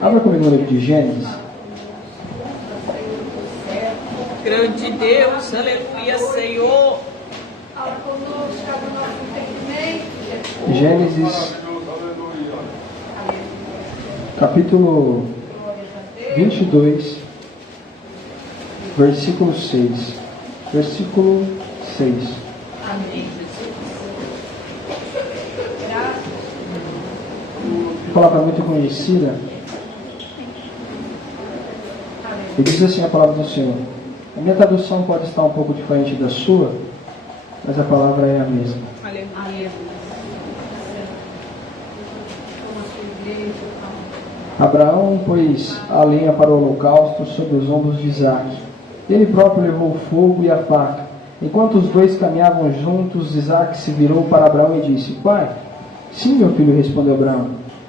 Abra comigo no livro de Gênesis. Grande Deus, aleluia, Senhor. Gênesis, capítulo 22, versículo 6. Versículo 6. Amém, Jesus. Palavra muito conhecida. E diz assim a palavra do Senhor. A minha tradução pode estar um pouco diferente da sua, mas a palavra é a mesma. Aleluia. Abraão pôs a lenha para o holocausto sobre os ombros de Isaque. Ele próprio levou o fogo e a faca. Enquanto os dois caminhavam juntos, Isaque se virou para Abraão e disse: Pai, sim, meu filho, respondeu Abraão.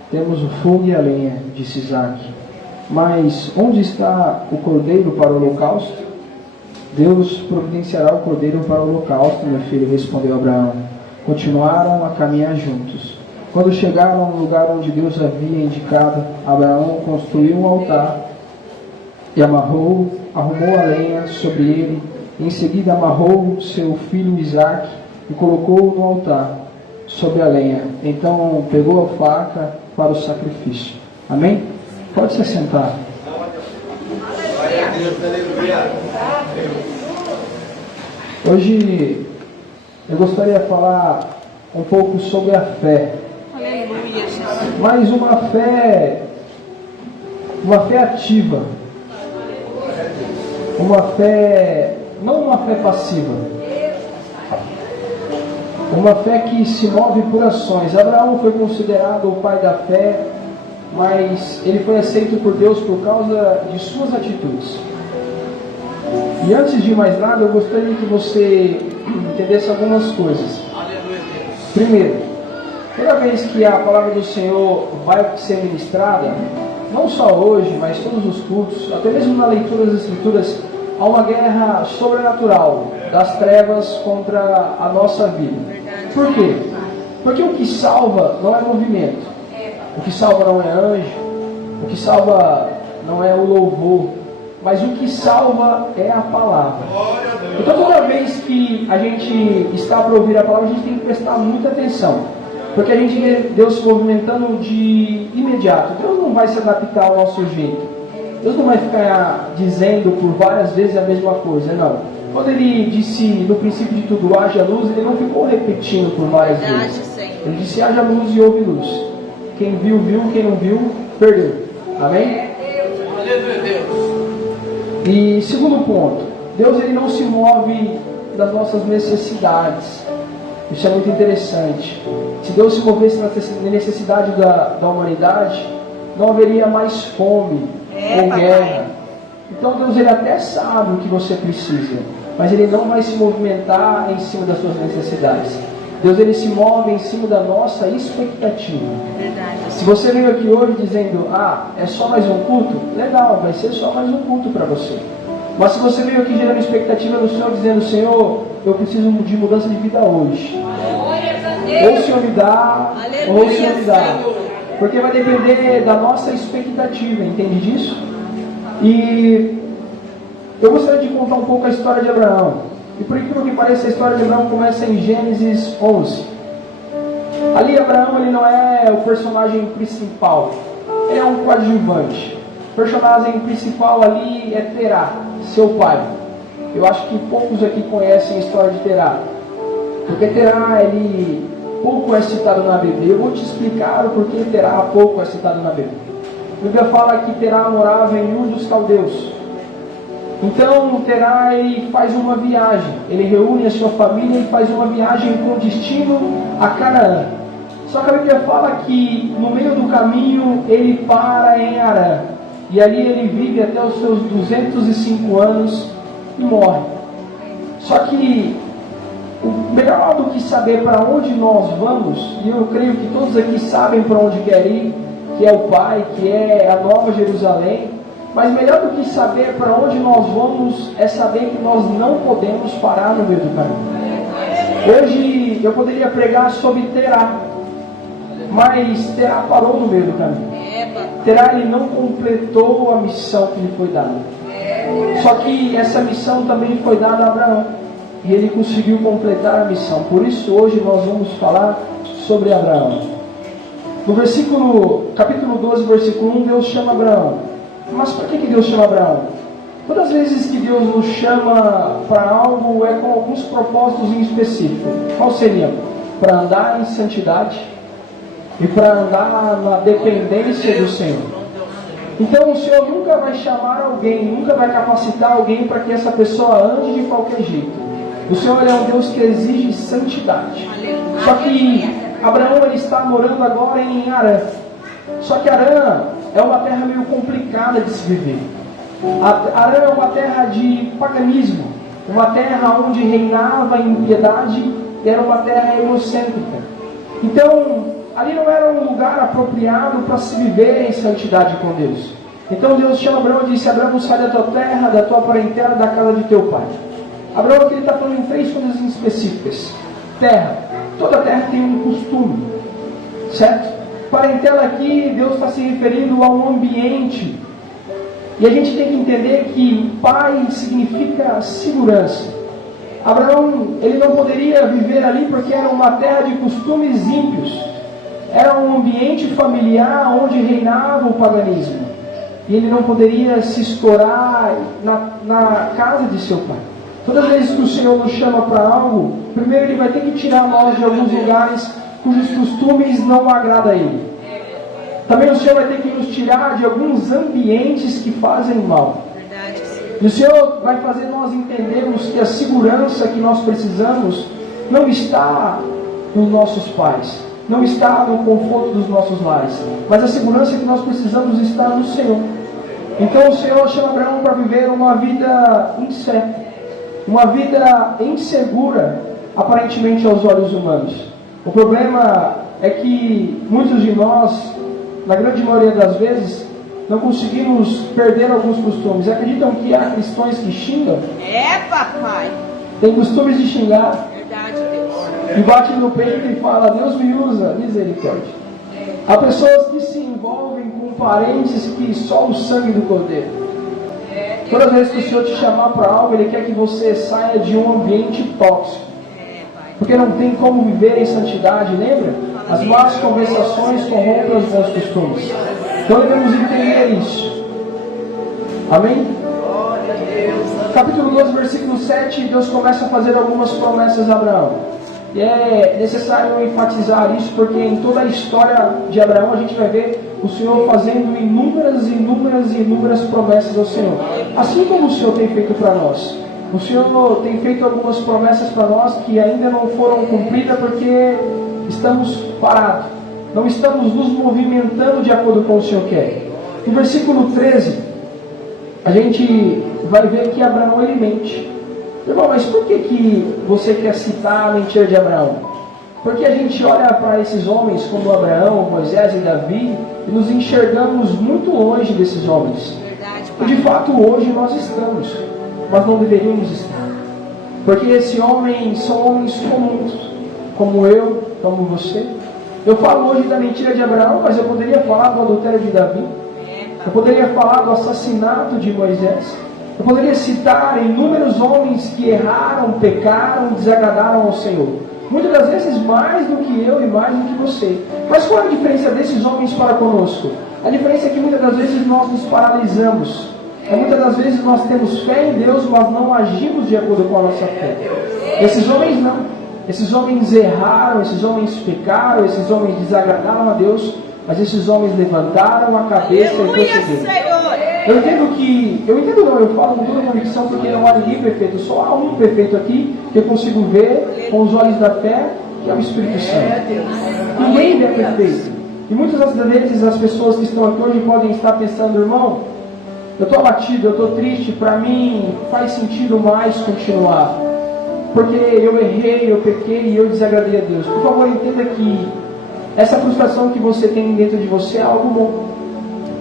Temos o fogo e a lenha, disse Isaque. Mas onde está o cordeiro para o holocausto? Deus providenciará o cordeiro para o holocausto, meu filho, respondeu Abraão. Continuaram a caminhar juntos. Quando chegaram ao lugar onde Deus havia indicado, Abraão construiu um altar e arrumou a lenha sobre ele. Em seguida amarrou seu filho Isaque e colocou-o no altar sobre a lenha. Então pegou a faca para o sacrifício. Amém? Pode se sentar. Hoje eu gostaria de falar um pouco sobre a fé. Aleluia, Jesus. Mas uma fé ativa. Não uma fé passiva. Uma fé que se move por ações. Abraão foi considerado o pai da fé, mas ele foi aceito por Deus por causa de suas atitudes. E antes de mais nada, eu gostaria que você entendesse algumas coisas. Primeiro, toda vez que a palavra do Senhor vai ser ministrada, não só hoje, mas todos os cultos, até mesmo na leitura das Escrituras, há uma guerra sobrenatural das trevas contra a nossa vida. Por quê? Porque o que salva não é movimento. O que salva não é anjo, o que salva não é o louvor, mas o que salva é a palavra. Então toda vez que a gente está para ouvir a palavra, a gente tem que prestar muita atenção, porque a gente vê Deus se movimentando de imediato. Deus não vai se adaptar ao nosso jeito. Deus não vai ficar dizendo por várias vezes a mesma coisa, não. Quando ele disse no princípio de tudo, haja luz, ele não ficou repetindo por várias vezes. Ele disse, haja luz e houve luz. Quem viu, viu. Quem não viu, perdeu. Amém? E segundo ponto, Deus ele não se move das nossas necessidades. Isso é muito interessante. Se Deus se movesse na necessidade da humanidade, não haveria mais fome ou guerra. Então Deus ele até sabe o que você precisa, mas ele não vai se movimentar em cima das suas necessidades. Deus ele se move em cima da nossa expectativa. Verdade. Se você veio aqui hoje dizendo, é só mais um culto, legal, vai ser só mais um culto para você. Mas se você veio aqui gerando expectativa no Senhor, dizendo, Senhor, eu preciso de mudança de vida hoje. Ou o Senhor me dá, ou o Senhor me dá. Porque vai depender da nossa expectativa, entende disso? E eu gostaria de contar um pouco a história de Abraão. E por incrível que pareça, a história de Abraão começa em Gênesis 11. Ali Abraão ele não é o personagem principal, ele é um coadjuvante. O personagem principal ali é Terá, seu pai. Eu acho que poucos aqui conhecem a história de Terá, porque Terá ele pouco é citado na Bíblia. Eu vou te explicar o porquê Terá pouco é citado na Bíblia. A Bíblia fala que Terá morava em Ur dos Caldeus. Então Terá ele faz uma viagem, ele reúne a sua família e faz uma viagem com destino a Canaã. Só que a Bíblia fala que no meio do caminho ele para em Harã. E ali ele vive até os seus 205 anos e morre. Só que o melhor do que saber para onde nós vamos, e eu creio que todos aqui sabem para onde quer ir, que é o Pai, que é a Nova Jerusalém, mas melhor do que saber para onde nós vamos é saber que nós não podemos parar no meio do caminho. Hoje eu poderia pregar sobre Terá, mas Terá parou no meio do caminho. terá, ele não completou a missão que lhe foi dada. Só que essa missão também foi dada a Abraão. E ele conseguiu completar a missão. Por isso hoje nós vamos falar sobre Abraão. No capítulo 12, versículo 1, Deus chama Abraão. Mas por que Deus chama Abraão? Todas as vezes que Deus nos chama para algo é com alguns propósitos em específico. Qual seria? Para andar em santidade e para andar na dependência do Senhor. Então o Senhor nunca vai chamar alguém, nunca vai capacitar alguém para que essa pessoa ande de qualquer jeito. O Senhor é um Deus que exige santidade. Só que Abraão ele está morando agora em Harã. Só que Harã é uma terra meio complicada de se viver. Harã é uma terra de paganismo, uma terra onde reinava a impiedade, era uma terra egocêntrica. Então, ali não era um lugar apropriado para se viver em santidade com Deus. Então Deus chama Abraão e disse: Abraão, sai da tua terra, da tua parentela, da casa de teu pai. Abraão aqui ele está falando em 3 coisas específicas. Terra. Toda terra tem um costume, certo? Parentela aqui, Deus está se referindo a um ambiente. E a gente tem que entender que pai significa segurança. Abraão, ele não poderia viver ali porque era uma terra de costumes ímpios. Era um ambiente familiar onde reinava o paganismo. E ele não poderia se escorar na casa de seu pai. Todas as vezes que o Senhor nos chama para algo, primeiro Ele vai ter que tirar nós de alguns lugares cujos costumes não agradam a Ele. Também o Senhor vai ter que nos tirar de alguns ambientes que fazem mal. E o Senhor vai fazer nós entendermos que a segurança que nós precisamos não está nos nossos pais, não está no conforto dos nossos lares, mas a segurança que nós precisamos está no Senhor. Então o Senhor chama Abraão para viver uma vida incerta, uma vida insegura, aparentemente aos olhos humanos. O problema é que muitos de nós, na grande maioria das vezes, não conseguimos perder alguns costumes. Acreditam que há cristãos que xingam? É, papai. Tem costumes de xingar. Verdade, Deus. E bate no peito e fala: Deus me usa, misericórdia. Há pessoas que se envolvem com parentes que só o sangue do cordeiro. Toda vez que o Senhor te chamar para algo, Ele quer que você saia de um ambiente tóxico. Porque não tem como viver em santidade, lembra? As más conversações corrompem os bons costumes. Então devemos entender isso. Amém? Capítulo 12, versículo 7, Deus começa a fazer algumas promessas a Abraão. E é necessário enfatizar isso, porque em toda a história de Abraão a gente vai ver o Senhor fazendo inúmeras promessas ao Senhor. Assim como o Senhor tem feito para nós. O Senhor tem feito algumas promessas para nós que ainda não foram cumpridas porque estamos parados. Não estamos nos movimentando de acordo com o Senhor quer. No versículo 13, a gente vai ver que Abraão ele mente. Irmão, mas por que você quer citar a mentira de Abraão? Porque a gente olha para esses homens como Abraão, Moisés e Davi e nos enxergamos muito longe desses homens. E de fato hoje nós estamos, mas não deveríamos estar. Porque esses homens são homens comuns, como eu, como você. Eu falo hoje da mentira de Abraão, mas eu poderia falar do adultério de Davi. Eu poderia falar do assassinato de Moisés. Eu poderia citar inúmeros homens que erraram, pecaram, desagradaram ao Senhor. Muitas das vezes mais do que eu e mais do que você. Mas qual é a diferença desses homens para conosco? A diferença é que muitas das vezes nós nos paralisamos. Muitas das vezes nós temos fé em Deus, mas não agimos de acordo com a nossa fé. Esses homens não. Esses homens erraram, esses homens pecaram, esses homens desagradaram a Deus, mas esses homens levantaram a cabeça e procederam. Eu falo com toda convicção porque não há ninguém perfeito, só há um perfeito aqui que eu consigo ver com os olhos da fé, que é o Espírito Santo. Ninguém é perfeito. E muitas das vezes as pessoas que estão aqui hoje podem estar pensando: irmão, eu estou abatido, eu estou triste, para mim faz sentido mais continuar. Porque eu errei, eu pequei e eu desagradei a Deus. Por favor, entenda que essa frustração que você tem dentro de você é algo bom.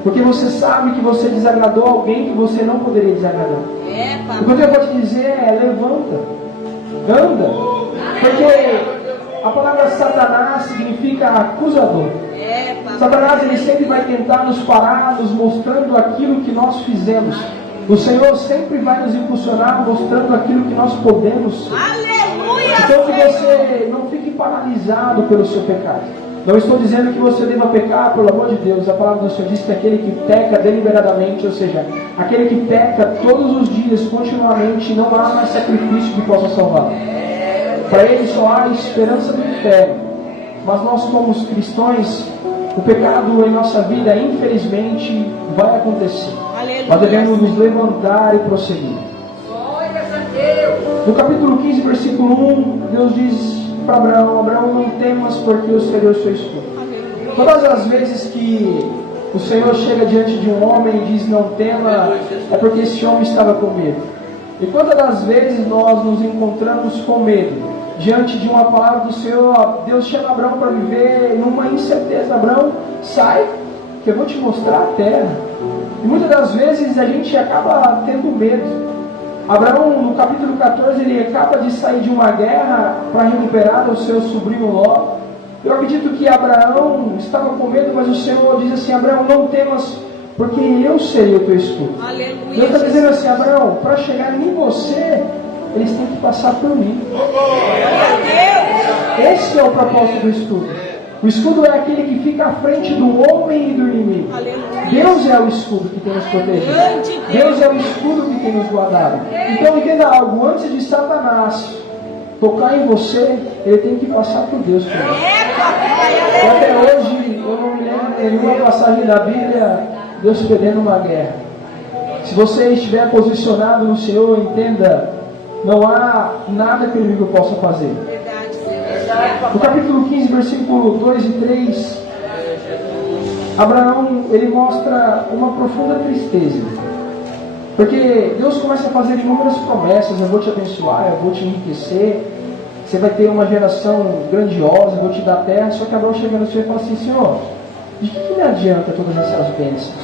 Porque você sabe que você desagradou alguém que você não poderia desagradar. O que eu vou te dizer é: levanta, anda. Porque a palavra Satanás significa acusador. Satanás, ele sempre vai tentar nos parar, nos mostrando aquilo que nós fizemos. O Senhor sempre vai nos impulsionar, mostrando aquilo que nós podemos ser. Aleluia! Então que você não fique paralisado pelo seu pecado. Não estou dizendo que você deva pecar, pelo amor de Deus. A palavra do Senhor diz que aquele que peca deliberadamente, ou seja, aquele que peca todos os dias, continuamente, não há mais sacrifício que possa salvar. Para ele só há esperança do inferno. Mas nós, como cristãos, o pecado em nossa vida, infelizmente, vai acontecer. Aleluia. Nós devemos nos levantar e prosseguir. No capítulo 15, versículo 1, Deus diz para Abraão: Abraão, não temas, porque o Senhor é o seu escudo. Todas as vezes que o Senhor chega diante de um homem e diz não tema, é porque esse homem estava com medo. E quantas das vezes nós nos encontramos com medo diante de uma palavra do Senhor? Deus chama Abraão para viver numa incerteza. Abraão, sai, que eu vou te mostrar a terra. E muitas das vezes a gente acaba tendo medo. Abraão, no capítulo 14, ele acaba de sair de uma guerra para recuperar o seu sobrinho Ló. Eu acredito que Abraão estava com medo, mas o Senhor diz assim: Abraão, não temas, porque eu serei o teu escudo. Aleluia. Deus está dizendo assim: Abraão, para chegar em você, eles têm que passar por mim. Esse é o propósito do escudo. O escudo é aquele que fica à frente do homem e do inimigo. Aleluia. Deus é o escudo que tem nos protegido. Deus é o escudo que tem nos guardado. Então entenda algo: antes de Satanás tocar em você, ele tem que passar por Deus primeiro. E até hoje eu não me lembro de nenhuma passagem da Bíblia Deus perdendo uma guerra. Se você estiver posicionado no Senhor, entenda, não há nada que o inimigo possa fazer. No capítulo 15, versículo 2 e 3, Abraão, ele mostra uma profunda tristeza. Porque Deus começa a fazer inúmeras promessas: eu vou te abençoar, eu vou te enriquecer, você vai ter uma geração grandiosa, eu vou te dar terra. Só que Abraão chega no Senhor e fala assim: Senhor, de que me adianta todas essas bênçãos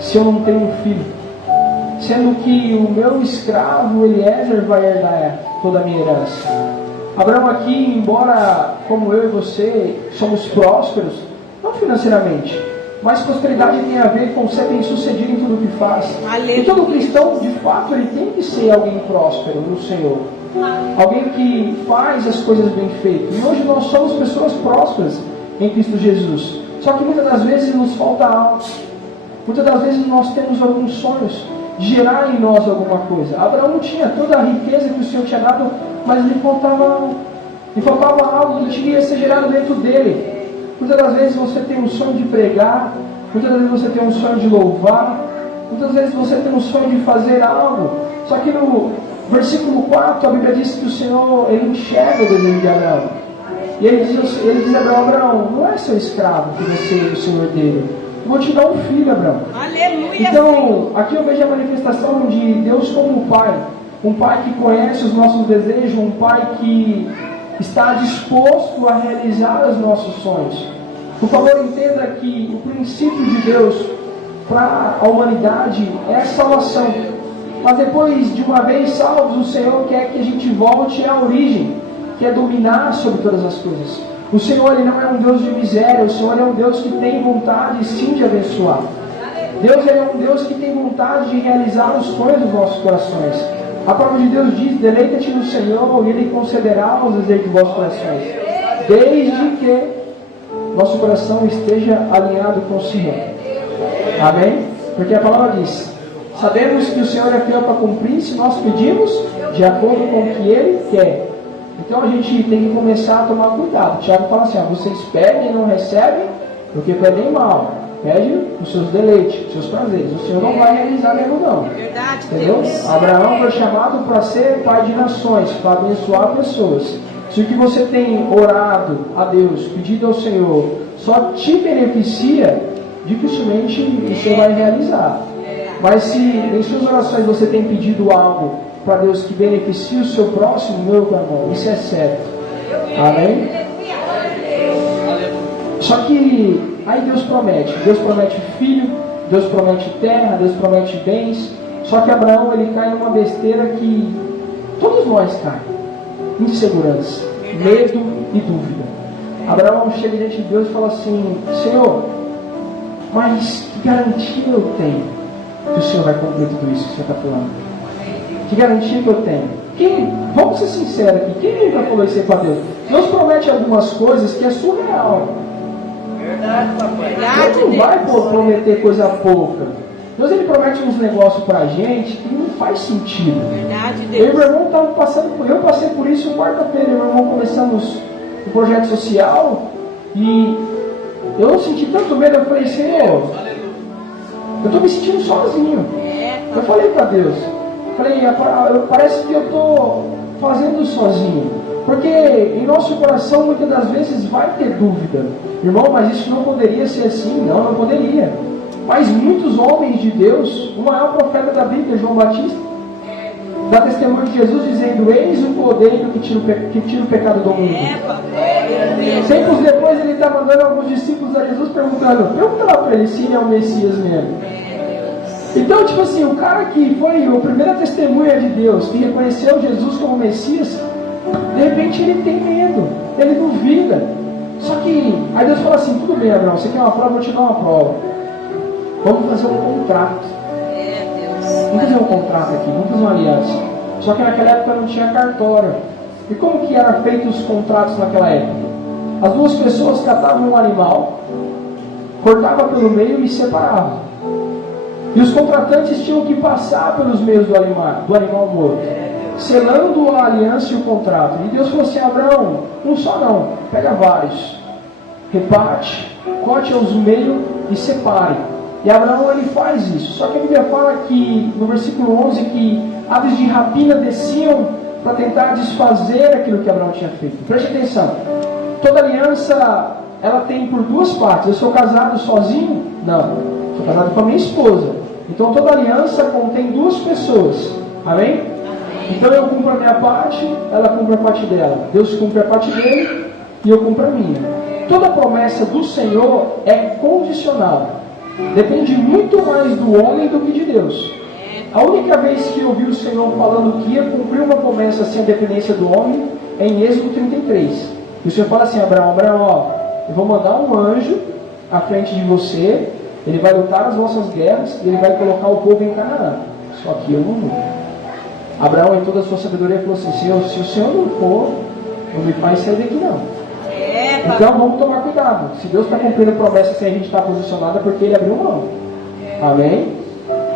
se eu não tenho um filho? Sendo que o meu escravo Eliezer vai herdar toda a minha herança. Abraão aqui, embora como eu e você somos prósperos, não financeiramente, mas prosperidade tem a ver com ser bem sucedido em tudo o que faz. E todo cristão, de fato, ele tem que ser alguém próspero no Senhor. Alguém que faz as coisas bem feitas. E hoje nós somos pessoas prósperas em Cristo Jesus. Só que muitas das vezes nos falta algo. Muitas das vezes nós temos alguns sonhos de gerar em nós alguma coisa. Abraão tinha toda a riqueza que o Senhor tinha dado, mas lhe faltava algo. Lhe faltava algo que tinha que ser gerado dentro dele. Muitas das vezes você tem um sonho de pregar, muitas das vezes você tem um sonho de louvar, muitas vezes você tem um sonho de fazer algo. Só que no versículo 4 a Bíblia diz que o Senhor, ele enxerga o desejo de Abraão. E ele diz a Abraão: Abraão, não é seu escravo que vai ser o Senhor dele. Eu vou te dar um filho, Abraão. Aleluia. Então, aqui eu vejo a manifestação de Deus como pai. Um pai que conhece os nossos desejos, um pai que está disposto a realizar os nossos sonhos. Por favor, entenda que o princípio de Deus para a humanidade é a salvação. Mas depois de uma vez salvos, o Senhor quer que a gente volte à origem, que é dominar sobre todas as coisas. O Senhor, ele não é um Deus de miséria. O Senhor é um Deus que tem vontade sim de abençoar. Deus, ele é um Deus que tem vontade de realizar os sonhos dos nossos corações. A palavra de Deus diz: deleita-te no Senhor e Ele concederá os desejos dos vossos corações, desde que nosso coração esteja alinhado com o Senhor. Amém? Porque a palavra diz: sabemos que o Senhor é fiel para cumprir se nós pedimos de acordo com o que Ele quer. Então a gente tem que começar a tomar cuidado. Tiago fala assim: vocês pedem e não recebem, porque pedem mal. Pede os seus deleites, os seus prazeres. O Senhor não vai realizar mesmo não. Verdade, entendeu? Deus. Abraão foi chamado para ser pai de nações, para abençoar pessoas. Se o que você tem orado a Deus, pedido ao Senhor, só te beneficia, dificilmente o Senhor vai realizar. Mas se em suas orações você tem pedido algo para Deus que beneficie o seu próximo, meu irmão, isso é certo. Amém? Só que aí Deus promete filho, Deus promete terra, Deus promete bens. Só que Abraão, ele cai numa besteira que todos nós caímos: insegurança, medo e dúvida. Abraão chega diante de Deus e fala assim: Senhor, mas que garantia eu tenho que o Senhor vai cumprir tudo isso que o Senhor está falando? Que garantia que eu tenho? Vamos ser sinceros aqui, quem nunca falou isso aí para Deus? Deus promete algumas coisas que é surreal. Verdade, papai. Deus não vai prometer coisa pouca. Deus ele promete uns negócios pra gente que não faz sentido. Verdade, Eu e Deus. meu irmão estavam passando por. Eu passei por isso quarta-feira. Eu e meu irmão começamos um projeto social e eu senti tanto medo. Eu falei: Senhor, eu estou me sentindo sozinho. Eu falei para Deus, parece que eu estou fazendo sozinho. Porque em nosso coração muitas das vezes vai ter dúvida. Irmão, mas isso não poderia ser assim. Não poderia. Mas muitos homens de Deus, o maior profeta da Bíblia, João Batista, dá testemunho de Jesus dizendo: eis o cordeiro que tira o pecado do mundo. Tempos depois ele está mandando alguns discípulos a Jesus pergunta lá para ele se ele é o Messias mesmo. Então, tipo assim, o cara que foi a primeira testemunha de Deus, que reconheceu Jesus como Messias, de repente ele tem medo, ele duvida. Só que aí Deus fala assim: tudo bem, Abraão, você quer uma prova, eu vou te dar uma prova. Vamos fazer um contrato. Vamos fazer um contrato aqui, vamos fazer uma aliança. Só que naquela época não tinha cartório. E como que eram feitos os contratos naquela época? As duas pessoas catavam um animal, cortavam pelo meio e separavam. E os contratantes tinham que passar pelos meios do animal morto, selando a aliança e o contrato. E Deus falou assim: Abraão, um só não, pega vários, reparte, corte aos meios e separe. E Abraão ele faz isso. Só que a Bíblia fala que no versículo 11 que aves de rapina desciam para tentar desfazer aquilo que Abraão tinha feito. Preste atenção. Toda aliança ela tem por duas partes. Eu sou casado sozinho? Não. Sou casado com a minha esposa. Então toda aliança contém duas pessoas. Amém? Então eu cumpro a minha parte, ela cumpre a parte dela. Deus cumpre a parte dele e eu cumpro a minha. Toda promessa do Senhor é condicional. Depende muito mais do homem do que de Deus. A única vez que eu vi o Senhor falando que ia cumprir uma promessa sem a dependência do homem é em Êxodo 33. E o Senhor fala assim: Abraão, eu vou mandar um anjo à frente de você, ele vai lutar as vossas guerras e ele vai colocar o povo em Canaã. Só que eu não vou. Abraão, em toda a sua sabedoria, falou assim: Senhor, se o Senhor não for, não me faz sair daqui não. Então vamos tomar cuidado. Se Deus está cumprindo promessa sem a gente estar posicionado, é porque Ele abriu mão. Amém?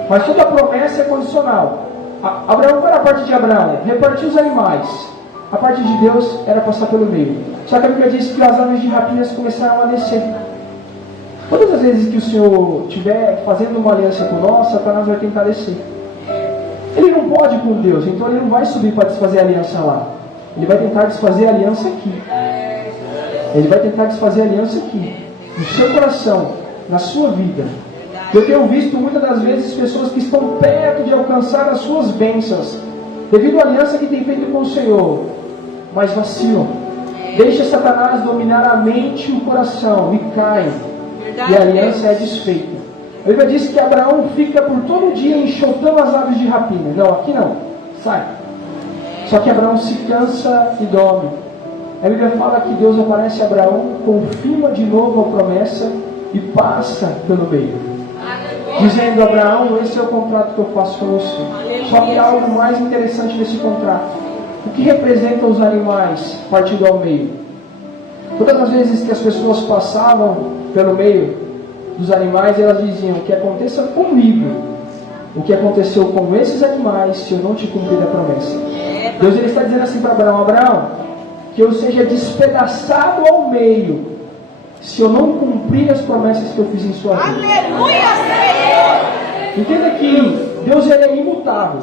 Mas toda promessa é condicional. Abraão, qual era a parte de Abraão? Repartir os animais. A parte de Deus era passar pelo meio. Só que a Bíblia diz que as aves de rapina começaram a descer. Todas as vezes que o Senhor estiver fazendo uma aliança com nós, Satanás vai tentar descer. Ele não pode com Deus, então ele não vai subir para desfazer a aliança lá. Ele vai tentar desfazer a aliança aqui. Ele vai tentar desfazer a aliança aqui, no seu coração, na sua vida. Eu tenho visto muitas das vezes pessoas que estão perto de alcançar as suas bênçãos, devido à aliança que tem feito com o Senhor, mas vacilam. Deixa Satanás dominar a mente e o coração e caem. E a aliança é desfeita. A Bíblia diz que Abraão fica por todo dia enxotando as aves de rapina. Não, aqui não. Sai. Só que Abraão se cansa e dorme. A Bíblia fala que Deus aparece a Abraão, confirma de novo a promessa e passa pelo meio. Dizendo: Abraão, esse é o contrato que eu faço com você. Só que há algo mais interessante nesse contrato. O que representam os animais partindo ao meio? Todas as vezes que as pessoas passavam pelo meio dos animais, elas diziam: que aconteça comigo o que aconteceu com esses animais se eu não te cumprir a promessa. Deus ele está dizendo assim para Abraão: Abraão, que eu seja despedaçado ao meio se eu não cumprir as promessas que eu fiz em sua vida. Aleluia, Senhor! Entenda que Deus ele é imutável.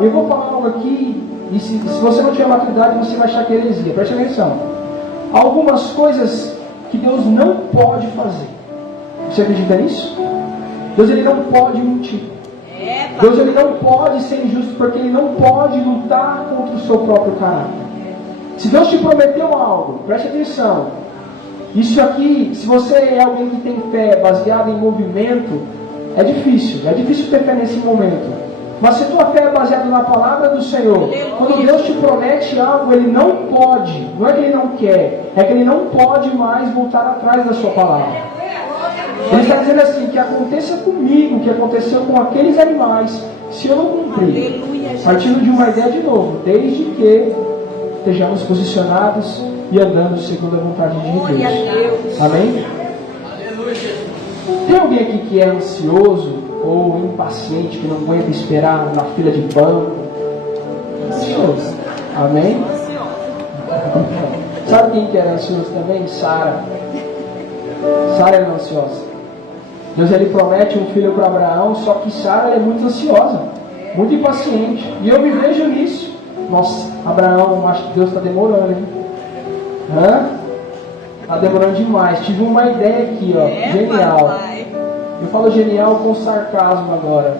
Eu vou falar algo aqui, e se você não tiver maturidade, você vai achar que é heresia. Preste atenção. Há algumas coisas que Deus não pode fazer. Você acredita nisso? Deus ele não pode mentir. Deus ele não pode ser injusto, porque ele não pode lutar contra o seu próprio caráter. Se Deus te prometeu algo, preste atenção. Isso aqui, se você é alguém que tem fé baseada em movimento, é difícil ter fé nesse momento. Mas se tua fé é baseada na palavra do Senhor, quando Deus te promete algo, Ele não pode, não é que Ele não quer, é que Ele não pode mais voltar atrás da sua palavra. Ele está dizendo assim, que aconteça comigo, que aconteceu com aqueles animais, se eu não cumprir, partindo de uma ideia de novo, desde que estejamos posicionados e andando segundo a vontade de Deus. Amém? Tem alguém aqui que é ansioso ou impaciente, que não aguenta esperar na fila de banco? Ansioso. Amém? Sabe quem que era ansioso também? Sara. Sara era ansiosa. Deus ele promete um filho para Abraão, só que Sara é muito ansiosa, muito impaciente. E eu me vejo nisso. Nossa, Abraão, acho que Deus está demorando, hein? Está demorando demais. Tive uma ideia aqui, ó, genial. Papai. Eu falo genial com sarcasmo agora,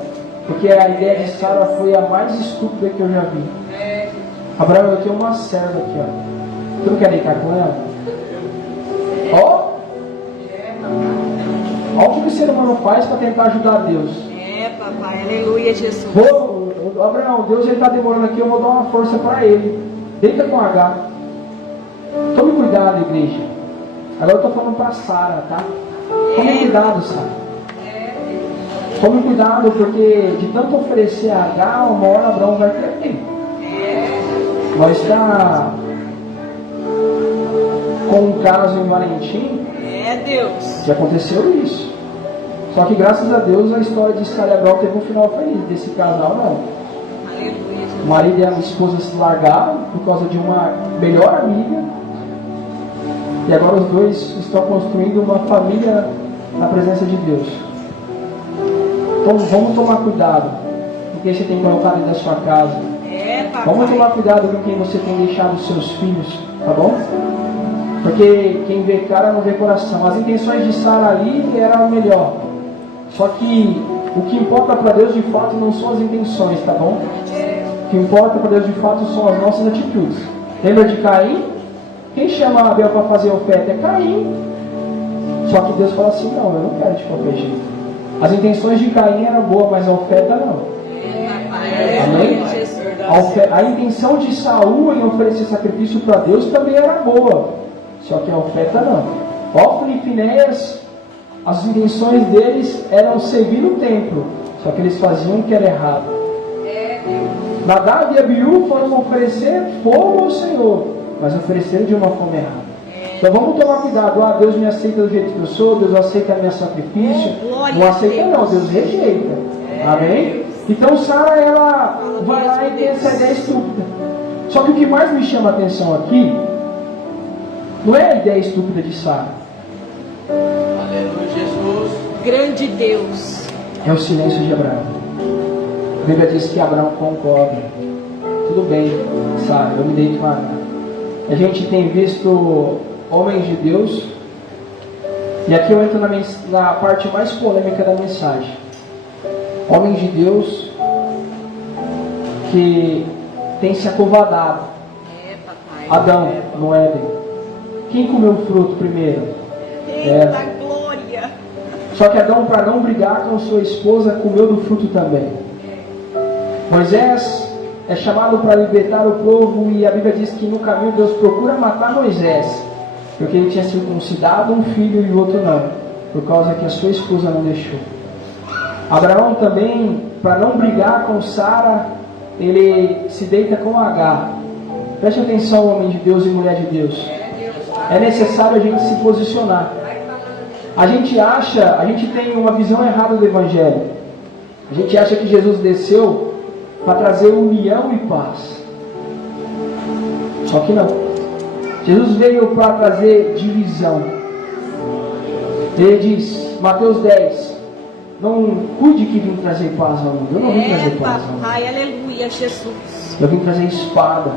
porque a ideia de Sara foi a mais estúpida que eu já vi. Abraão, eu tenho uma serva aqui, ó. Tu não quer deitar com ela? Ó! Olha o que o ser humano faz para tentar ajudar Deus. Papai, aleluia, Jesus. Abraão, Deus está demorando aqui, eu vou dar uma força para ele. Deita com H. Tome cuidado, igreja. Agora eu estou falando para Sara, tá? Tome cuidado, Sara. Tome cuidado, porque de tanto oferecer H, uma hora Abraão vai perder. Nós está com um caso em Valentim. Deus. Que aconteceu isso. Só que graças a Deus a história de Sara e Abraão teve um final feliz. Desse casal não. Aleluia. O marido e a esposa se largaram por causa de uma melhor amiga. E agora os dois estão construindo uma família na presença de Deus. Então vamos tomar cuidado com quem você tem colocado dentro da sua casa. Papai. Vamos tomar cuidado com quem você tem deixado os seus filhos, tá bom? Porque quem vê cara não vê coração. As intenções de Sara ali eram melhor. Só que o que importa para Deus de fato não são as intenções, tá bom? O que importa para Deus de fato são as nossas atitudes. Lembra de Caim? Quem chama Abel para fazer oferta é Caim. Só que Deus fala assim, não, eu não quero de qualquer jeito. As intenções de Caim eram boas, mas a oferta não. Amém? A intenção de Saul em oferecer sacrifício para Deus também era boa. Só que a oferta não. Ofni e Finéias, as intenções deles eram servir no templo. Só que eles faziam o que era errado. Nadab e Abiú foram oferecer fogo ao Senhor, mas ofereceram de uma forma errada. Então vamos tomar cuidado. Deus me aceita do jeito que eu sou, Deus aceita meu sacrifício. Não aceita não, Deus rejeita. Amém? Então Sara, ela vai lá e tem essa ideia estúpida. Só que o que mais me chama a atenção aqui não é a ideia estúpida de Sara. Aleluia, Jesus. Grande Deus. É o silêncio de Abraão. A Bíblia diz que Abraão concorda. Tudo bem, Sara, eu me deito com Abraão. A gente tem visto homens de Deus, e aqui eu entro na parte mais polêmica da mensagem. Homens de Deus que têm se acovardado. Adão no Éden. Quem comeu o fruto primeiro? Eita glória! Só que Adão, para não brigar com sua esposa, comeu do fruto também. Moisés é chamado para libertar o povo, e a Bíblia diz que no caminho Deus procura matar Moisés, porque ele tinha circuncidado um filho e o outro não, por causa que a sua esposa não deixou. Abraão também, para não brigar com Sara, ele se deita com Agar. Preste atenção, homem de Deus e mulher de Deus. É necessário a gente se posicionar. A gente tem uma visão errada do Evangelho. A gente acha que Jesus desceu para trazer união e paz. Só que não. Jesus veio para trazer divisão. Ele diz, Mateus 10, não cuide que vim trazer paz ao mundo. Eu não vim trazer paz ao mundo. Pai, aleluia, Jesus. Eu vim trazer espada.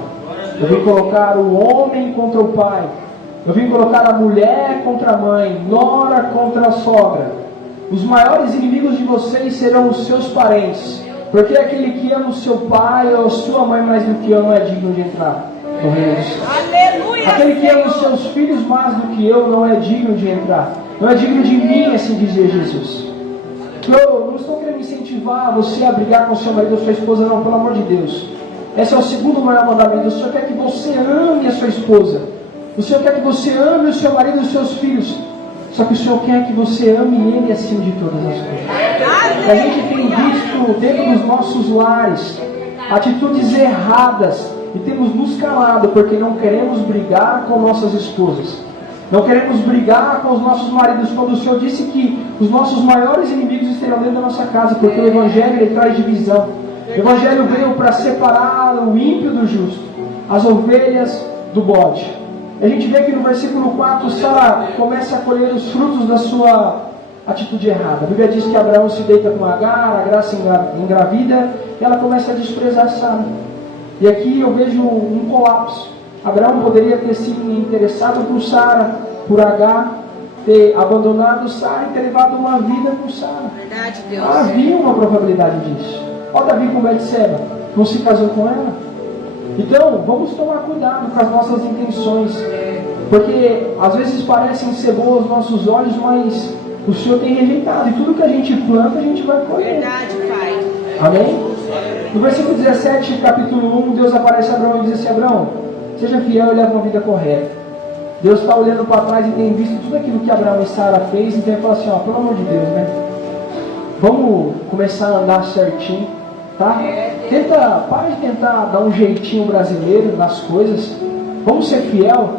Eu vim colocar o homem contra o pai. Eu vim colocar a mulher contra a mãe, nora contra a sogra. Os maiores inimigos de vocês serão os seus parentes. Porque aquele que ama o seu pai ou a sua mãe mais do que eu não é digno de entrar no reino dos céus. Aleluia, aquele que ama os Senhor. seus filhos mais do que eu não é digno de entrar. Não é digno de mim, assim dizer Jesus. Eu não estou querendo incentivar incentivar você a brigar com seu marido ou sua esposa, não, pelo amor de Deus. Esse é o segundo maior mandamento. O Senhor quer que você ame a sua esposa. O Senhor quer que você ame o seu marido e os seus filhos. Só que o Senhor quer que você ame Ele acima de todas as coisas. A gente tem visto dentro dos nossos lares atitudes erradas e temos nos calado porque não queremos brigar com nossas esposas. Não queremos brigar com os nossos maridos, quando o Senhor disse que os nossos maiores inimigos estarão dentro da nossa casa, porque o Evangelho ele traz divisão. O Evangelho veio para separar o ímpio do justo, as ovelhas do bode. A gente vê que no versículo 4, Sara começa a colher os frutos da sua atitude errada. A Bíblia diz que Abraão se deita com Agar, a graça engravida, e ela começa a desprezar Sara. E aqui eu vejo um colapso. Abraão poderia ter sido interessado por Sara, por Agar, ter abandonado Sara e ter levado uma vida com Sara. Verdade, Deus. Havia uma probabilidade disso. Olha Davi com Betseba, não se casou com ela. Então, vamos tomar cuidado com as nossas intenções, porque às vezes parecem ser boas aos nossos olhos, mas o Senhor tem rejeitado, e tudo que a gente planta, a gente vai colher. Verdade, Pai. Amém? No versículo 17, capítulo 1, Deus aparece a Abraão e diz assim: Abraão, seja fiel e leve uma vida correta. Deus está olhando para trás e tem visto tudo aquilo que Abraão e Sara fez, então ele fala assim: ó, pelo amor de Deus, né? Vamos começar a andar certinho, tá? Para de tentar dar um jeitinho brasileiro nas coisas. Vamos ser fiel.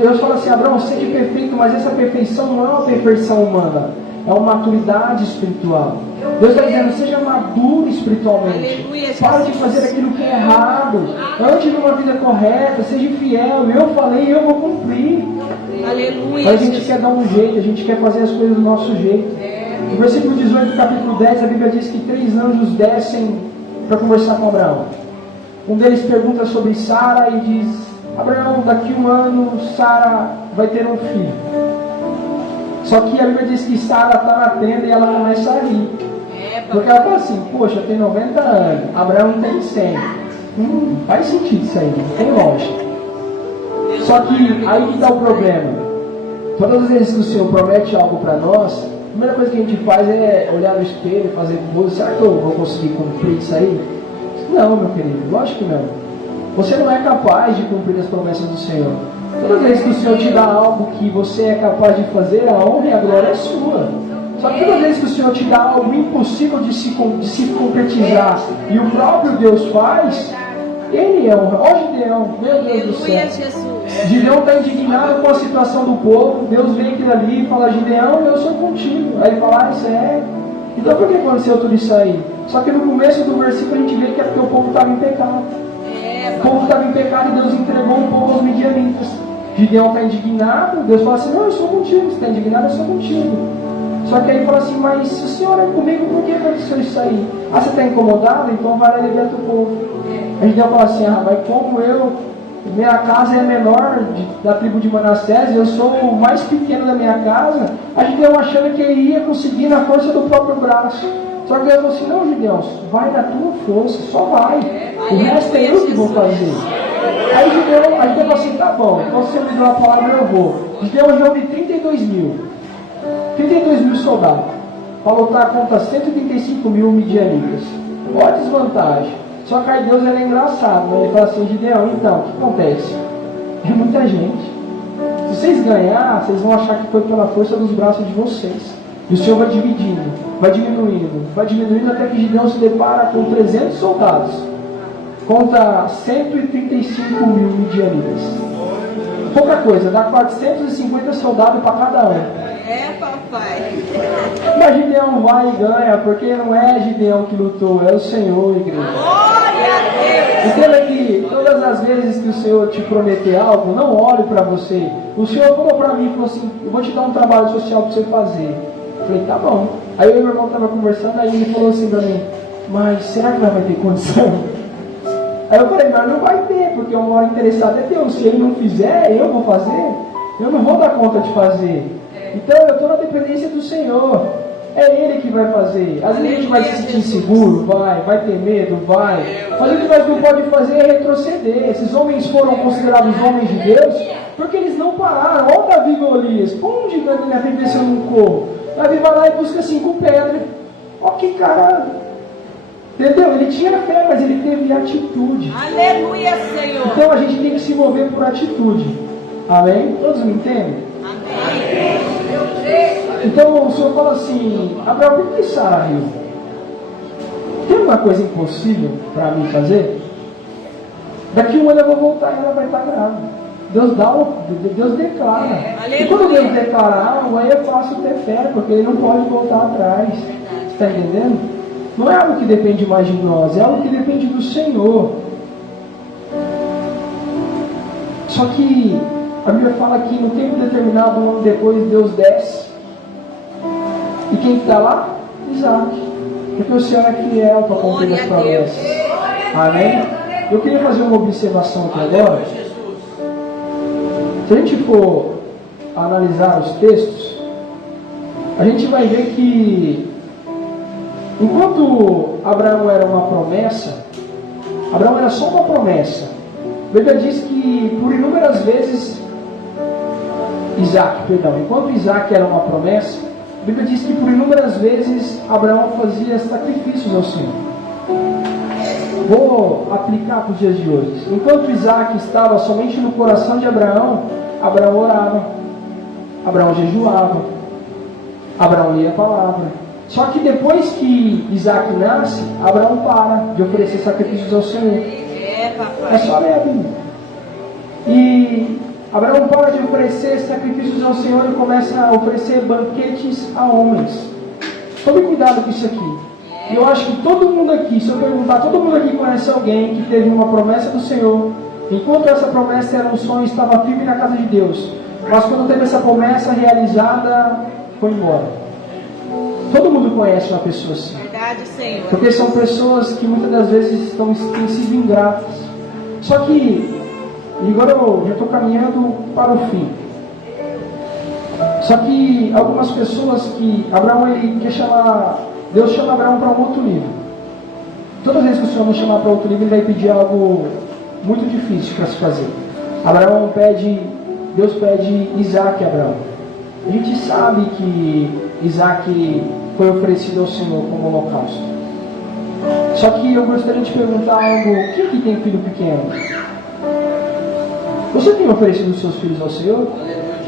Deus fala assim: Abraão, seja perfeito, mas essa perfeição não é uma perfeição humana, é uma maturidade espiritual. Deus está dizendo: seja maduro espiritualmente. Para de fazer aquilo que é errado. Ande numa vida correta, seja fiel. Eu falei, eu vou cumprir. Aleluia. Mas a gente quer dar um jeito, a gente quer fazer as coisas do nosso jeito. No versículo 18 do capítulo 10, a Bíblia diz que 3 anjos descem para conversar com Abraão. Um deles pergunta sobre Sara e diz: Abraão, daqui 1 ano Sara vai ter um filho. Só que a Bíblia diz que Sara está na tenda e ela começa a rir. Porque ela fala assim: poxa, tem 90 anos, Abraão tem 100. Faz sentido isso aí, não tem lógica. Só que aí que está o problema. Todas as vezes que o Senhor promete algo para nós, a primeira coisa que a gente faz é olhar no espelho e fazer: será que eu vou conseguir cumprir isso aí? Não, meu querido, lógico que não. Você não é capaz de cumprir as promessas do Senhor. Toda vez que o Senhor te dá algo que você é capaz de fazer, a honra e a glória é sua. Só que toda vez que o Senhor te dá algo impossível de se concretizar e o próprio Deus faz, Ele é honra. Ó Gideão, meu Deus do céu. Gideão está indignado com a situação do povo. Deus vê aquilo ali e fala: Gideão, eu sou contigo. Aí ele fala: isso é. Então por que aconteceu tudo isso aí? Só que no começo do versículo a gente vê que é porque o povo estava em pecado. O povo estava em pecado e Deus entregou o povo aos midianitas. Gideão está indignado. Deus fala assim: não, eu sou contigo. Se está indignado, eu sou contigo. Só que aí ele fala assim: mas se o Senhor é comigo, por que aconteceu isso aí? Ah, você está incomodado? Então vai lá e liberta o povo. Aí Gideão fala assim: ah, mas como minha casa é a menor da tribo de Manassés, eu sou o mais pequeno da minha casa. A Gideão achando que ele ia conseguir na força do próprio braço. Só que Deus falou assim: não, Gideão, vai na tua força, só vai. O resto é eu que vou fazer. Aí Gideão falou assim: tá bom, então se você me deu a palavra, eu vou. Gideão reúne 32 mil soldados para lutar contra 135 mil midianitas. Olha a desvantagem. Só que aí Deus é engraçado, né? Ele fala assim: Gideão, então, o que acontece? É muita gente. Se vocês ganhar, vocês vão achar que foi pela força dos braços de vocês. E o Senhor vai dividindo, vai diminuindo até que Gideão se depara com 300 soldados contra 135 mil midianitas. Pouca coisa, dá 450 soldados para cada um. Papai. Mas Gideão vai e ganha, porque não é Gideão que lutou, é o Senhor, igreja. Glória a Deus. Entenda que todas as vezes que o Senhor te prometer algo, não olhe para você. O Senhor falou para mim, falou assim: eu vou te dar um trabalho social para você fazer. Eu falei: tá bom. Aí eu e meu irmão estava conversando, aí ele falou assim para mim: mas será que vai ter condição? Aí eu falei: mas não vai ter, porque o maior interessado é Deus. Se ele não fizer, eu vou fazer. Eu não vou dar conta de fazer. Então eu estou na dependência do Senhor. É Ele que vai fazer. Às vezes a gente vai se sentir inseguro, vai ter medo, vai. Mas o que nós não pode fazer é retroceder. Esses homens foram considerados homens de Deus porque eles não pararam. Olha Davi e Golias. Onde Davi venceu num corro? Davi vai lá e busca 5 pedras. Ó que cara, entendeu? Ele tinha fé, mas ele teve atitude. Aleluia, Senhor. Então a gente tem que se mover por atitude. Amém? Todos me entendem? Amém. Então o Senhor fala assim: Abraão, por que Sara riu? Tem uma coisa impossível para mim fazer? Daqui um ano eu vou voltar e ela vai estar grávida. Deus declara. E quando Deus declarar, aí é fácil ter fé, porque ele não pode voltar atrás. Está entendendo? Não é algo que depende mais de nós, é algo que depende do Senhor. Só que a Bíblia fala que no tempo determinado, um ano depois, Deus desce. E quem está lá? Isaac. Porque o Senhor é fiel para cumprir as promessas. Amém? Eu queria fazer uma observação aqui agora. Se a gente for analisar os textos, a gente vai ver que enquanto Abraão era uma promessa, Abraão era só uma promessa. A Bíblia diz que por inúmeras vezes enquanto Isaac era uma promessa, a Bíblia diz que por inúmeras vezes Abraão fazia sacrifícios ao Senhor. Vou aplicar para os dias de hoje. Enquanto Isaac estava somente no coração de Abraão, Abraão orava, Abraão jejuava, Abraão lia a palavra. Só que depois que Isaac nasce, Abraão para de oferecer sacrifícios ao Senhor. É só ler a Bíblia. E Abraão para de oferecer sacrifícios ao Senhor e começa a oferecer banquetes a homens. Tome cuidado com isso aqui. E eu acho que todo mundo aqui, se eu perguntar, todo mundo aqui conhece alguém que teve uma promessa do Senhor, enquanto essa promessa era um sonho, estava firme na casa de Deus, mas quando teve essa promessa realizada, foi embora. Todo mundo conhece uma pessoa assim. Verdade, Senhor. Porque são pessoas que muitas das vezes têm sido ingratas. Só que, e agora eu já estou caminhando para o fim. Só que algumas pessoas que Abraão ele quer chamar, Deus chama Abraão para um outro nível. Todas as vezes que o Senhor nos chamar para outro nível, ele vai pedir algo muito difícil para se fazer. Deus pede Isaac a Abraão. A gente sabe que Isaac foi oferecido ao Senhor como holocausto. Só que eu gostaria de perguntar algo: quem aqui tem filho pequeno? Você tem oferecido os seus filhos ao Senhor?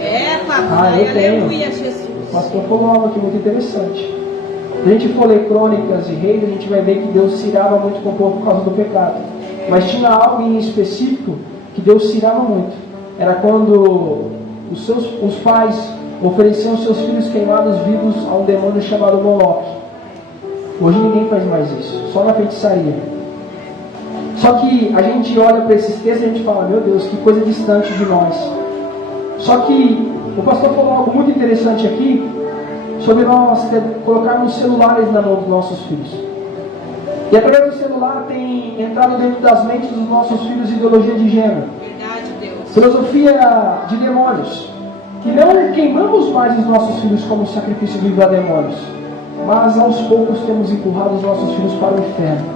É, papai. Eu tenho. Aleluia, Jesus. O pastor falou algo aqui muito interessante. Se a gente for ler Crônicas e Reis, a gente vai ver que Deus se irava muito com o povo por causa do pecado. Mas tinha algo em específico que Deus se irava muito. Era quando os pais ofereciam seus filhos queimados vivos a um demônio chamado Moloque. Hoje ninguém faz mais isso, só na feitiçaria. Só que a gente olha para esses textos e a gente fala: meu Deus, que coisa distante de nós. Só que o pastor falou algo muito interessante aqui sobre nós colocarmos celulares na mão dos nossos filhos. E através do celular tem entrado dentro das mentes dos nossos filhos ideologia de gênero, Verdade, Deus. filosofia de demônios. E não queimamos mais os nossos filhos como sacrifício vivo a demônios, mas aos poucos temos empurrado os nossos filhos para o inferno.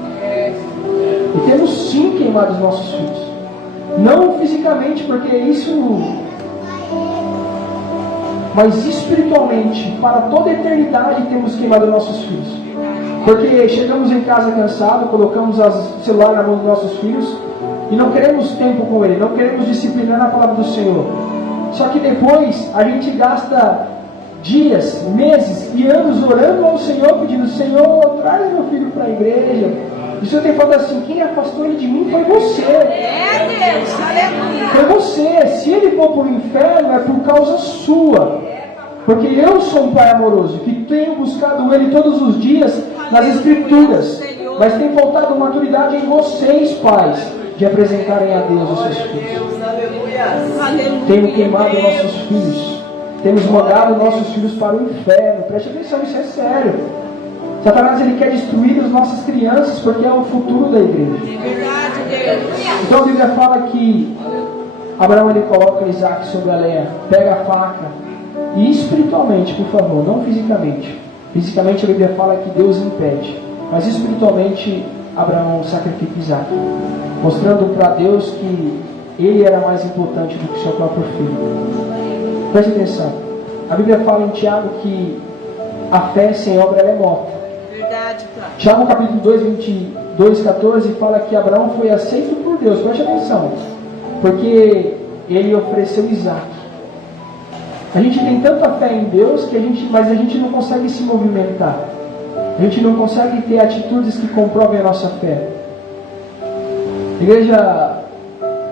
E temos sim queimado os nossos filhos. Não fisicamente, porque isso... mas espiritualmente, para toda a eternidade temos queimado nossos filhos. Porque chegamos em casa cansados, colocamos o celular na mão dos nossos filhos e não queremos tempo com ele, não queremos disciplinar na palavra do Senhor. Só que depois a gente gasta dias, meses e anos orando ao Senhor, pedindo: Senhor, traz meu filho para a igreja. E o Senhor tem falado assim: quem afastou ele de mim foi você. É, Deus. Aleluia. Foi você. Se ele for para o inferno, é por causa sua. Porque eu sou um pai amoroso, que tenho buscado ele todos os dias nas Escrituras. Mas tem faltado maturidade em vocês, pais, de apresentarem a Deus os seus filhos. Temos queimado nossos filhos. Temos mandado nossos filhos para o inferno. Preste atenção, isso é sério. Satanás ele quer destruir as nossas crianças porque é o futuro da igreja. Verdade, Deus. Então a Bíblia fala que Abraão ele coloca Isaac sobre a lenha, pega a faca, e espiritualmente, por favor, não fisicamente. Fisicamente a Bíblia fala que Deus impede, mas espiritualmente Abraão sacrifica Isaac, mostrando para Deus que ele era mais importante do que seu próprio filho. Preste atenção, a Bíblia fala em Tiago que a fé sem obra ela é morta. Verdade, Pai. Tiago capítulo 2, 22, 14 fala que Abraão foi aceito por Deus, preste atenção, porque ele ofereceu Isaac. A gente tem tanta fé em Deus, mas a gente não consegue se movimentar. A gente não consegue ter atitudes que comprovem a nossa fé. Igreja,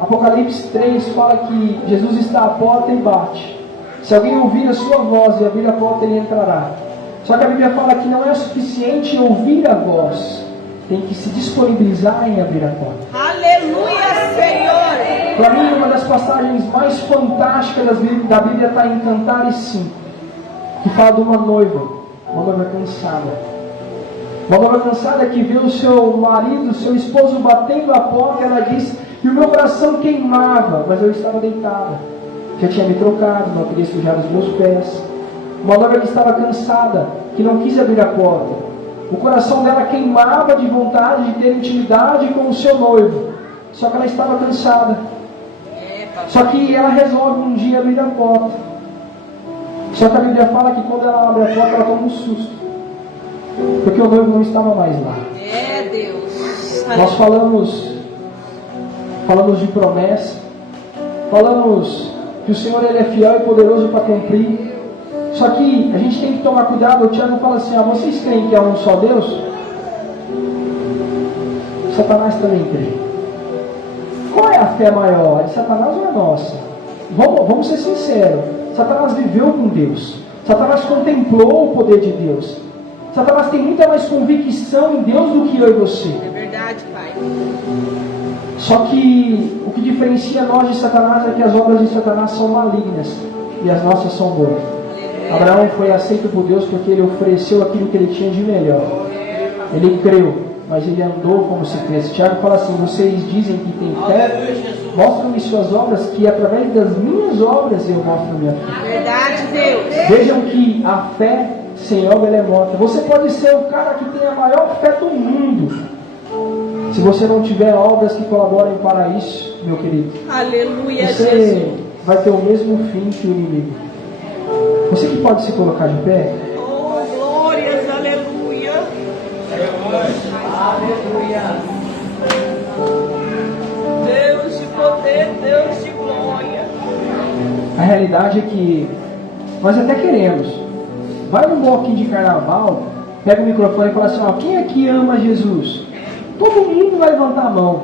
Apocalipse 3 fala que Jesus está à porta e bate. Se alguém ouvir a sua voz e abrir a porta, ele entrará. Só que a Bíblia fala que não é suficiente ouvir a voz, tem que se disponibilizar em abrir a porta. Aleluia, Senhor. Para mim, uma das passagens mais fantásticas da Bíblia está em Cantares 5, que fala de uma noiva cansada. Uma noiva cansada que vê o seu marido, seu esposo batendo a porta, ela diz que o meu coração queimava, mas eu estava deitada. Já tinha me trocado, não queria sujar os meus pés. Uma noiva que estava cansada, que não quis abrir a porta. O coração dela queimava de vontade de ter intimidade com o seu noivo. Só que ela estava cansada. Só que ela resolve um dia abrir a porta. Só que a Bíblia fala que quando ela abre a porta, ela toma um susto. Porque o noivo não estava mais lá. É, Deus. Nós falamos de promessa. Falamos que o Senhor ele é fiel e poderoso para cumprir. Só que a gente tem que tomar cuidado. O Tiago fala assim: vocês creem que há um só Deus? Satanás também crê. Qual é a fé maior? A de Satanás ou a nossa? Vamos ser sinceros. Satanás viveu com Deus. Satanás contemplou o poder de Deus. Satanás tem muita mais convicção em Deus do que eu e você. É verdade, Pai. Só que o que diferencia nós de Satanás é que as obras de Satanás são malignas e as nossas são boas. Abraão foi aceito por Deus porque ele ofereceu aquilo que ele tinha de melhor. Ele creu, mas ele andou como se cresce. Tiago fala assim: vocês dizem que têm fé, mostram-me suas obras, que através das minhas obras eu mostro a minha fé. Verdade, Deus. Vejam que a fé sem obra ela é morta. Você pode ser o cara que tem a maior fé do mundo. Se você não tiver obras que colaborem para isso, meu querido, Aleluia, você Jesus. vai ter o mesmo fim que o inimigo. Você que pode se colocar de pé. Oh, glórias, aleluia. Aleluia. Deus de poder, Deus de glória. A realidade é que nós até queremos. Vai num bloquinho de carnaval, pega o microfone e fala assim: quem aqui ama Jesus? Todo mundo vai levantar a mão.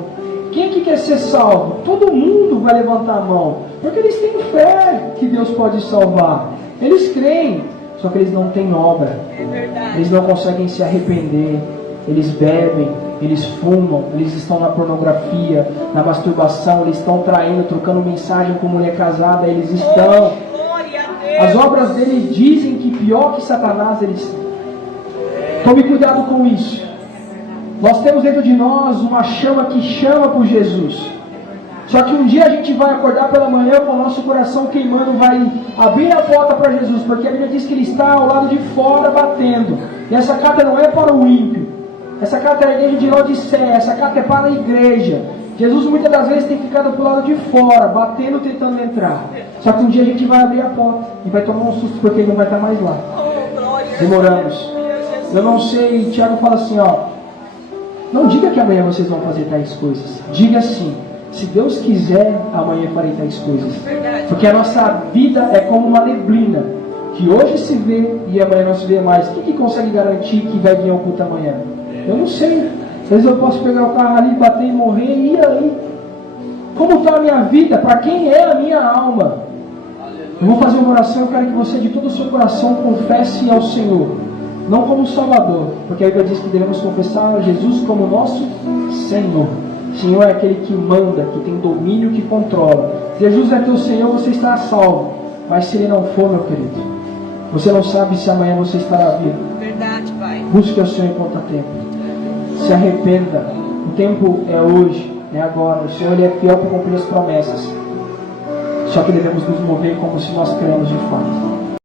Quem aqui quer ser salvo? Todo mundo vai levantar a mão. Porque eles têm fé que Deus pode salvar. Eles creem, só que eles não têm obra. É verdade. Eles não conseguem se arrepender. Eles bebem, eles fumam, eles estão na pornografia, na masturbação, eles estão traindo, trocando mensagem com mulher casada, eles estão. Glória a Deus. As obras deles dizem que pior que Satanás eles estão. Tome cuidado com isso. Nós temos dentro de nós uma chama que chama por Jesus. Só que um dia a gente vai acordar pela manhã com o nosso coração queimando, vai abrir a porta para Jesus, porque a Bíblia diz que Ele está ao lado de fora batendo. E essa carta não é para o ímpio. Essa carta é a igreja de Laodiceia. Essa carta é para a igreja. Jesus muitas das vezes tem ficado para o lado de fora, batendo, tentando entrar. Só que um dia a gente vai abrir a porta e vai tomar um susto porque Ele não vai estar mais lá. Oh, glória. Demoramos. Eu não sei, Tiago fala assim, não diga que amanhã vocês vão fazer tais coisas. Diga assim: se Deus quiser, amanhã farei tais coisas. Verdade. Porque a nossa vida é como uma neblina, que hoje se vê e amanhã não se vê mais. Quem que consegue garantir que vai vir ao culto amanhã? Eu não sei. Às vezes eu posso pegar o carro ali, bater e morrer, e aí? Como está a minha vida? Para quem é a minha alma? Eu vou fazer uma oração. Eu quero que você de todo o seu coração confesse ao Senhor, não como Salvador, porque a Bíblia diz que devemos confessar a Jesus como nosso Senhor. Senhor é aquele que manda, que tem domínio, que controla. Se Jesus é teu Senhor, você está salvo. Mas se Ele não for, meu querido, você não sabe se amanhã você estará vivo. Verdade, Pai. Busque o Senhor enquanto há tempo. Se arrependa. O tempo é hoje, é agora. O Senhor Ele é fiel para cumprir as promessas. Só que devemos nos mover como se nós cremos de fato.